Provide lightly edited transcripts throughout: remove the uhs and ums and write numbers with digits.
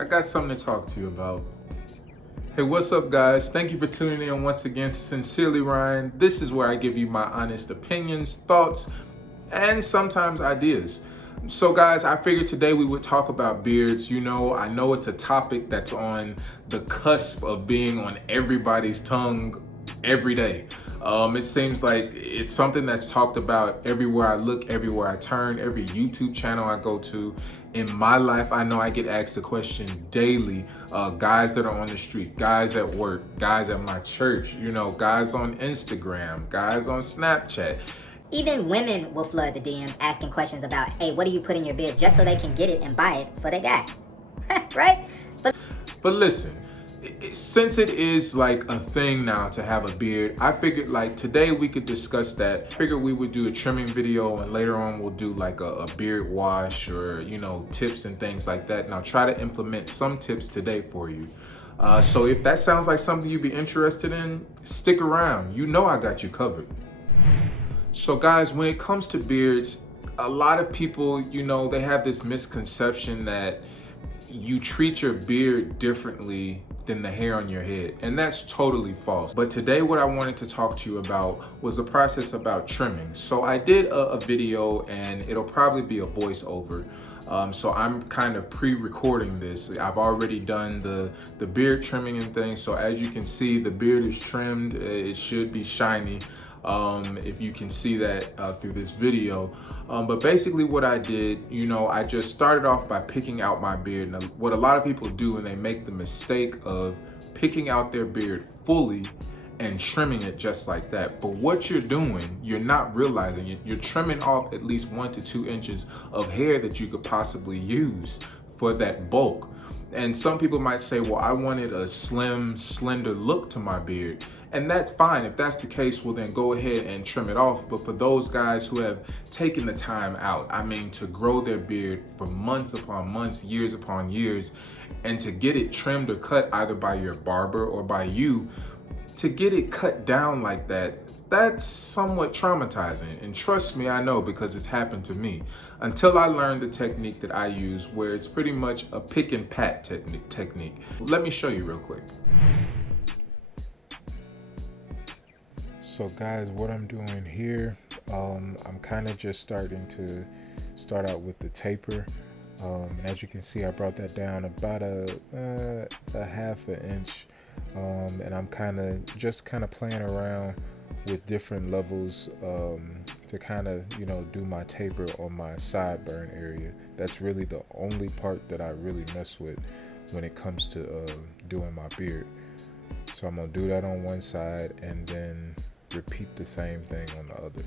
I got something to talk to you about. Hey, what's up, guys? Thank you for tuning in once again to Sincerely Ryan. This is where I give you my honest opinions, thoughts, and sometimes ideas. So, guys, I figured today we would talk about beards. You know, I know it's a topic that's on the cusp of being on everybody's tongue every day. It seems like it's something that's talked about everywhere I look, everywhere I turn, every YouTube channel I go to. In my life, I know I get asked the question daily. Guys that are on the street, guys at work, guys at my church, you know, guys on Instagram, guys on Snapchat. Even women will flood the DMs asking questions about, hey, what do you put in your beard, just so they can get it and buy it for their guy. Right? But listen, since it is like a thing now to have a beard, I figured like today we could discuss that. I figured we would do a trimming video, and later on we'll do like a beard wash, or, you know, tips and things like that. And I'll try to implement some tips today for you. So if that sounds like something you'd be interested in, stick around. You know I got you covered. So guys, when it comes to beards, a lot of people, you know, they have this misconception that you treat your beard differently than the hair on your head, and that's totally false. But today what I wanted to talk to you about was the process about trimming. So I did a video, and it'll probably be a voiceover. So I'm kind of pre-recording this. I've already done the beard trimming and things. So as you can see, the beard is trimmed. It should be shiny. If you can see that through this video. But basically what I did, you know, I just started off by picking out my beard. Now, what a lot of people do, and they make the mistake of picking out their beard fully and trimming it just like that. But what you're doing, you're not realizing it. You're trimming off at least 1 to 2 inches of hair that you could possibly use for that bulk. And some people might say, well, I wanted a slim, slender look to my beard. And that's fine. If that's the case, well, then go ahead and trim it off. But for those guys who have taken the time out, I mean, to grow their beard for months upon months, years upon years, and to get it trimmed or cut either by your barber or by you, to get it cut down like that, that's somewhat traumatizing. And trust me, I know, because it's happened to me. Until I learned the technique that I use, where it's pretty much a pick and pat technique. Let me show you real quick. So guys, what I'm doing here, I'm kind of just starting to start out with the taper. And as you can see, I brought that down about a half an inch. And I'm kind of playing around with different levels to kind of, you know, do my taper on my sideburn area. That's really the only part that I really mess with when it comes to doing my beard. So I'm gonna do that on one side and then repeat the same thing on the other.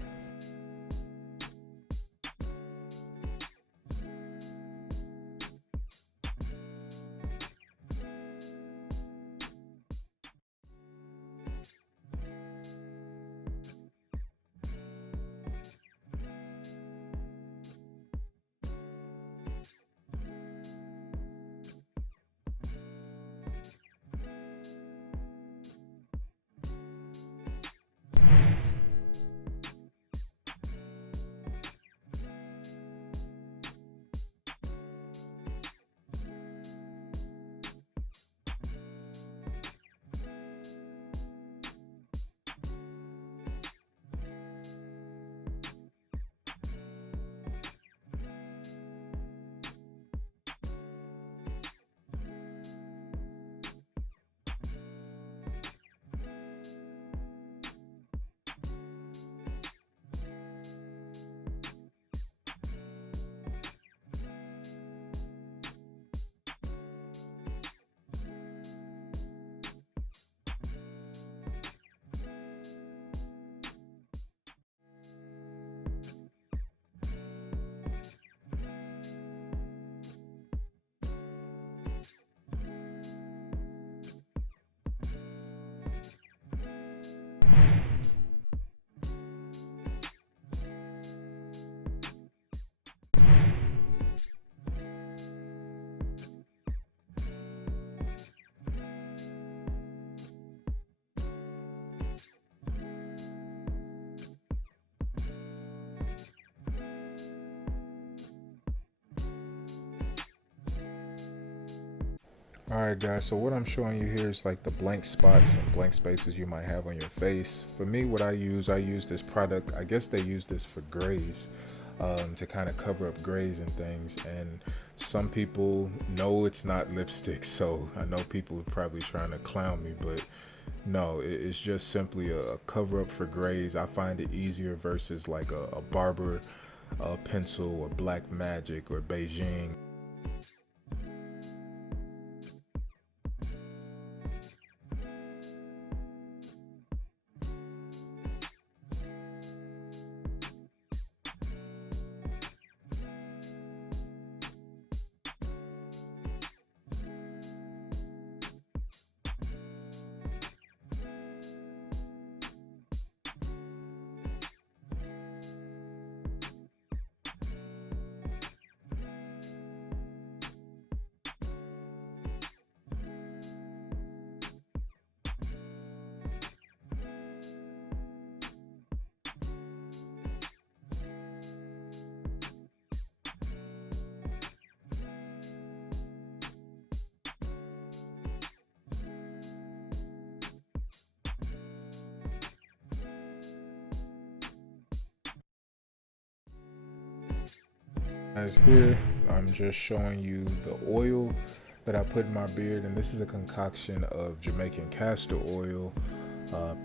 Alright guys, so what I'm showing you here is like the blank spots and blank spaces you might have on your face. For me, what I use this product, I guess they use this for grays, to kind of cover up grays and things. And some people know it's not lipstick, so I know people are probably trying to clown me, but no, it's just simply a cover up for grays. I find it easier versus like a barber pencil or black magic or Beijing. As here, I'm just showing you the oil that I put in my beard, and this is a concoction of Jamaican castor oil,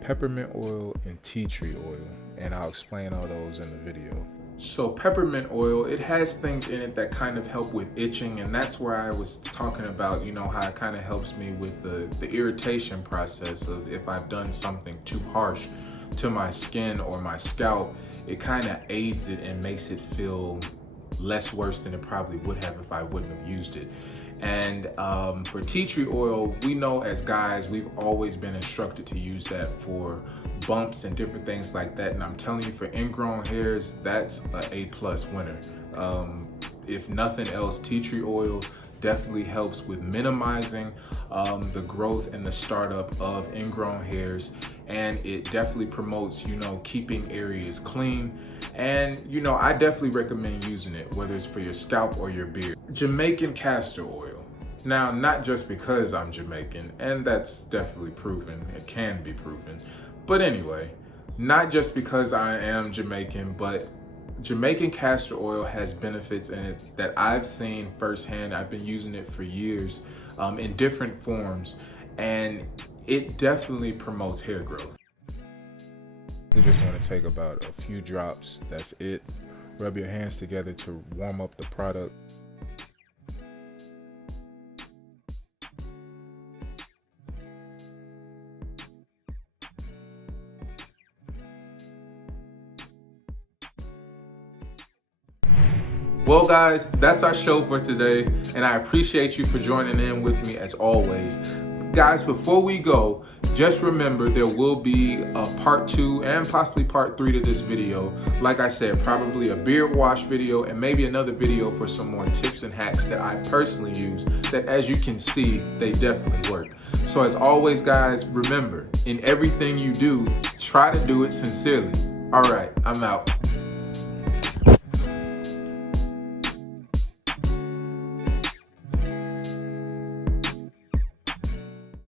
peppermint oil, and tea tree oil, and I'll explain all those in the video. So peppermint oil, it has things in it that kind of help with itching, and that's where I was talking about, you know, how it kind of helps me with the irritation process of if I've done something too harsh to my skin or my scalp, it kind of aids it and makes it feel less worse than it probably would have if I wouldn't have used it. And for tea tree oil, we know as guys, we've always been instructed to use that for bumps and different things like that. And I'm telling you, for ingrown hairs, that's a A+ winner. If nothing else, tea tree oil definitely helps with minimizing the growth and the startup of ingrown hairs, and it definitely promotes, you know, keeping areas clean. And you know, I definitely recommend using it, whether it's for your scalp or your beard. Jamaican castor oil. Now, not just because I'm Jamaican, and that's definitely proven, it can be proven, but anyway, not just because I am Jamaican, but Jamaican castor oil has benefits in it that I've seen firsthand. I've been using it for years in different forms, and it definitely promotes hair growth. You just want to take about a few drops, that's it. Rub your hands together to warm up the product. Well guys, that's our show for today, and I appreciate you for joining in with me as always. Guys, before we go, just remember there will be a part 2 and possibly part 3 to this video. Like I said, probably a beard wash video and maybe another video for some more tips and hacks that I personally use that, as you can see, they definitely work. So as always guys, remember, in everything you do, try to do it sincerely. All right, I'm out.